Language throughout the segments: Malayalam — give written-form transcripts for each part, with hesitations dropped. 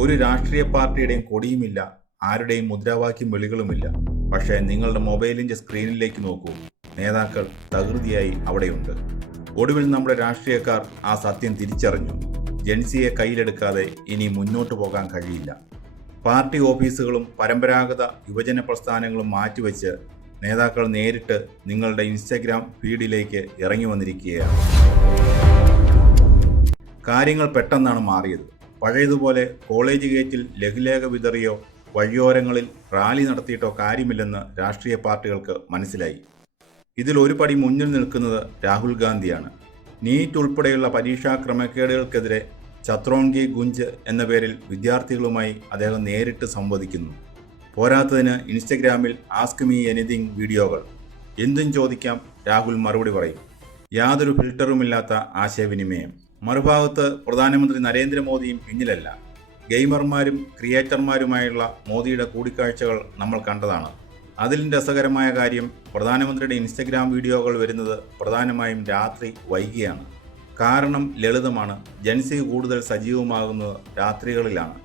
ഒരു രാഷ്ട്രീയ പാർട്ടിയുടെയും കൊടിയുമില്ല, ആരുടെയും മുദ്രാവാക്യം വിളികളുമില്ല. പക്ഷേ നിങ്ങളുടെ മൊബൈലിന്റെ സ്ക്രീനിലേക്ക് നോക്കൂ, നേതാക്കൾ തകൃതിയായി അവിടെയുണ്ട്. ഒടുവിൽ നമ്മുടെ രാഷ്ട്രീയക്കാർ ആ സത്യം തിരിച്ചറിഞ്ഞു. ജൻസിയെ കയ്യിലെടുക്കാതെ ഇനി മുന്നോട്ടു പോകാൻ കഴിയില്ല. പാർട്ടി ഓഫീസുകളും പരമ്പരാഗത യുവജന പ്രസ്ഥാനങ്ങളും മാറ്റിവെച്ച് നേതാക്കൾ നേരിട്ട് നിങ്ങളുടെ ഇൻസ്റ്റഗ്രാം ഫീഡിലേക്ക് ഇറങ്ങി വന്നിരിക്കുകയാണ്. കാര്യങ്ങൾ പെട്ടെന്നാണ് മാറിയത്. പഴയതുപോലെ കോളേജ് ഗേറ്റിൽ ലഘുലേഖ വിതറിയോ വഴിയോരങ്ങളിൽ റാലി നടത്തിയിട്ടോ കാര്യമില്ലെന്ന് രാഷ്ട്രീയ പാർട്ടികൾക്ക് മനസ്സിലായി. ഇതിൽ ഒരു പടി മുന്നിൽ നിൽക്കുന്നത് രാഹുൽ ഗാന്ധിയാണ്. നീറ്റ് ഉൾപ്പെടെയുള്ള പരീക്ഷാ ക്രമക്കേടുകൾക്കെതിരെ ചത്രോൺഗി ഗുഞ്ച് എന്ന പേരിൽ വിദ്യാർത്ഥികളുമായി അദ്ദേഹം നേരിട്ട് സംവദിക്കുന്നു. പോരാത്തതിന് ഇൻസ്റ്റഗ്രാമിൽ ആസ്ക് മീ എനിതിങ് വീഡിയോകൾ. എന്തും ചോദിക്കാം, രാഹുൽ മറുപടി പറയും. യാതൊരു ഫിൽട്ടറുമില്ലാത്ത ആശയവിനിമയം. മറുഭാഗത്ത് പ്രധാനമന്ത്രി നരേന്ദ്രമോദിയും പിന്നിലല്ല. ഗെയിമർമാരും ക്രിയേറ്റർമാരുമായുള്ള മോദിയുടെ കൂടിക്കാഴ്ചകൾ നമ്മൾ കണ്ടതാണ്. അതിലും രസകരമായ കാര്യം, പ്രധാനമന്ത്രിയുടെ ഇൻസ്റ്റഗ്രാം വീഡിയോകൾ വരുന്നത് പ്രധാനമായും രാത്രി വൈകിയാണ്. കാരണം ലളിതമാണ്, ജൻസി കൂടുതൽ സജീവമാകുന്നത് രാത്രികളിലാണ്.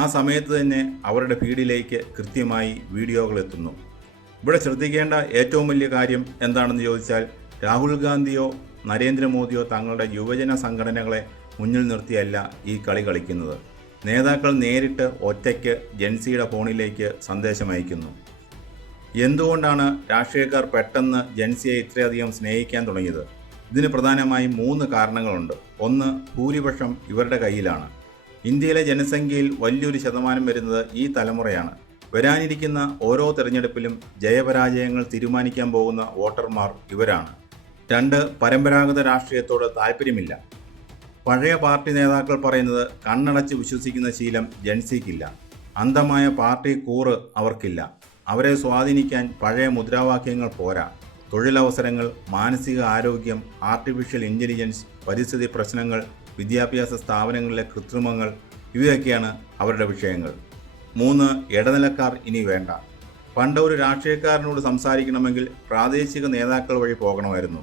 ആ സമയത്ത് തന്നെ അവരുടെ ഫീഡിലേക്ക് കൃത്യമായി വീഡിയോകൾ എത്തുന്നു. ഇവിടെ ശ്രദ്ധിക്കേണ്ട ഏറ്റവും വലിയ കാര്യം എന്താണെന്ന് ചോദിച്ചാൽ, രാഹുൽ ഗാന്ധിയോ നരേന്ദ്രമോദിയോ തങ്ങളുടെ യുവജന സംഘടനകളെ മുന്നിൽ നിർത്തിയല്ല ഈ കളി കളിക്കുന്നത്. നേതാക്കൾ നേരിട്ട് ഒറ്റയ്ക്ക് ജൻസിയുടെ ഫോണിലേക്ക് സന്ദേശം അയക്കുന്നു. എന്തുകൊണ്ടാണ് രാഷ്ട്രീയക്കാർ പെട്ടെന്ന് ജൻസിയെ ഇത്രയധികം സ്നേഹിക്കാൻ തുടങ്ങിയത്? ഇതിന് പ്രധാനമായും 3 കാരണങ്ങളുണ്ട്. ഒന്ന്, ഭൂരിപക്ഷം ഇവരുടെ കയ്യിലാണ്. ഇന്ത്യയിലെ ജനസംഖ്യയിൽ വലിയൊരു ശതമാനം വരുന്നത് ഈ തലമുറയാണ്. വരാനിരിക്കുന്ന ഓരോ തെരഞ്ഞെടുപ്പിലും ജയപരാജയങ്ങൾ തീരുമാനിക്കാൻ പോകുന്ന വോട്ടർമാർ ഇവരാണ്. 2, പരമ്പരാഗത രാഷ്ട്രീയത്തോട് താല്പര്യമില്ല. പഴയ പാർട്ടി നേതാക്കൾ പറയുന്നത് കണ്ണടച്ച് വിശ്വസിക്കുന്ന ശീലം ജൻസിക്കില്ല. അന്ധമായ പാർട്ടി കൂറ് അവർക്കില്ല. അവരെ സ്വാധീനിക്കാൻ പഴയ മുദ്രാവാക്യങ്ങൾ പോരാ. തൊഴിലവസരങ്ങൾ, മാനസിക ആരോഗ്യം, ആർട്ടിഫിഷ്യൽ ഇൻ്റലിജൻസ്, പരിസ്ഥിതി പ്രശ്നങ്ങൾ, വിദ്യാഭ്യാസ സ്ഥാപനങ്ങളിലെ കൃത്രിമങ്ങൾ, ഇവയൊക്കെയാണ് അവരുടെ വിഷയങ്ങൾ. 3, ഇടനിലക്കാർ ഇനി വേണ്ട. പണ്ട് ഒരു രാഷ്ട്രീയക്കാരനോട് സംസാരിക്കണമെങ്കിൽ പ്രാദേശിക നേതാക്കൾ വഴി പോകണമായിരുന്നു.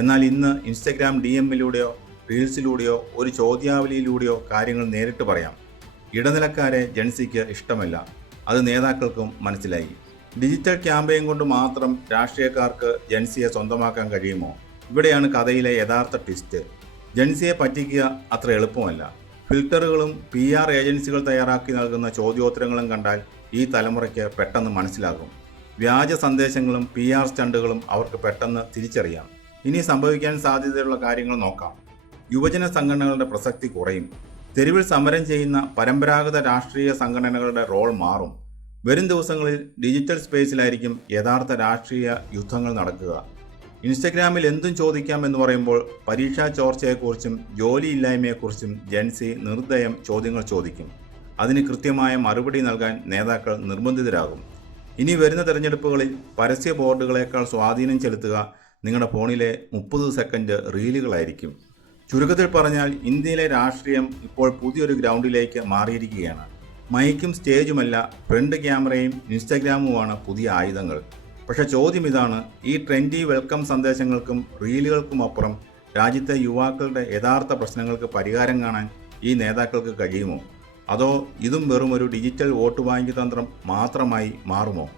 എന്നാൽ ഇന്ന് ഇൻസ്റ്റഗ്രാം DMലൂടെയോ റീൽസിലൂടെയോ ഒരു ചോദ്യാവലിയിലൂടെയോ കാര്യങ്ങൾ നേരിട്ട് പറയാം. ഇടനിലക്കാരെ ജൻസിക്ക് ഇഷ്ടമല്ല. അത് നേതാക്കൾക്കും മനസ്സിലായി. ഡിജിറ്റൽ ക്യാമ്പയിൻ കൊണ്ട് മാത്രം രാഷ്ട്രീയക്കാർക്ക് ജൻസിയെ സ്വന്തമാക്കാൻ കഴിയുമോ? ഇവിടെയാണ് കഥയിലെ യഥാർത്ഥ ട്വിസ്റ്റ്. ജൻസിയെ പറ്റിക്കുക അത്ര എളുപ്പമല്ല. ഫിൽട്ടറുകളും PR ഏജൻസികൾ തയ്യാറാക്കി നൽകുന്ന ചോദ്യോത്തരങ്ങളും കണ്ടാൽ ഈ തലമുറയ്ക്ക് പെട്ടെന്ന് മനസ്സിലാകും. വ്യാജ സന്ദേശങ്ങളും PR സ്റ്റണ്ടുകളും അവർക്ക് പെട്ടെന്ന് തിരിച്ചറിയാം. ഇനി സംഭവിക്കാൻ സാധ്യതയുള്ള കാര്യങ്ങൾ നോക്കാം. യുവജന സംഘടനകളുടെ പ്രസക്തി കുറയും. തെരുവിൽ സമരം ചെയ്യുന്ന പരമ്പരാഗത രാഷ്ട്രീയ സംഘടനകളുടെ റോൾ മാറും. വരും ദിവസങ്ങളിൽ ഡിജിറ്റൽ സ്പേസിലായിരിക്കും യഥാർത്ഥ രാഷ്ട്രീയ യുദ്ധങ്ങൾ നടക്കുക. ഇൻസ്റ്റഗ്രാമിൽ എന്തും ചോദിക്കാം എന്ന് പറയുമ്പോൾ പരീക്ഷാ ചോർച്ചയെക്കുറിച്ചും ജോലിയില്ലായ്മയെക്കുറിച്ചും ജൻസി നിർദ്ദയം ചോദ്യങ്ങൾ ചോദിക്കും. അതിന് കൃത്യമായ മറുപടി നൽകാൻ നേതാക്കൾ നിർബന്ധിതരാകും. ഇനി വരുന്ന തെരഞ്ഞെടുപ്പുകളിൽ പരസ്യ ബോർഡുകളേക്കാൾ സ്വാധീനം ചെലുത്തുക നിങ്ങളുടെ ഫോണിലെ 30 സെക്കൻഡ് റീലുകളായിരിക്കും. ചുരുക്കത്തിൽ പറഞ്ഞാൽ, ഇന്ത്യയിലെ രാഷ്ട്രീയം ഇപ്പോൾ പുതിയൊരു ഗ്രൗണ്ടിലേക്ക് മാറിയിരിക്കുകയാണ്. മൈക്കും സ്റ്റേജുമല്ല, ഫ്രണ്ട് ക്യാമറയും ഇൻസ്റ്റഗ്രാമുമാണ് പുതിയ ആയുധങ്ങൾ. പക്ഷേ ചോദ്യം ഇതാണ്, ഈ ട്രെൻഡി വെൽക്കം സന്ദേശങ്ങൾക്കും റീലുകൾക്കും അപ്പുറം രാജ്യത്തെ യുവാക്കളുടെ യഥാർത്ഥ പ്രശ്നങ്ങൾക്ക് പരിഹാരം കാണാൻ ഈ നേതാക്കൾക്ക് കഴിയുമോ? അതോ ഇതും വെറും ഒരു ഡിജിറ്റൽ വോട്ട് ബാങ്ക് തന്ത്രം മാത്രമായി മാറുമോ?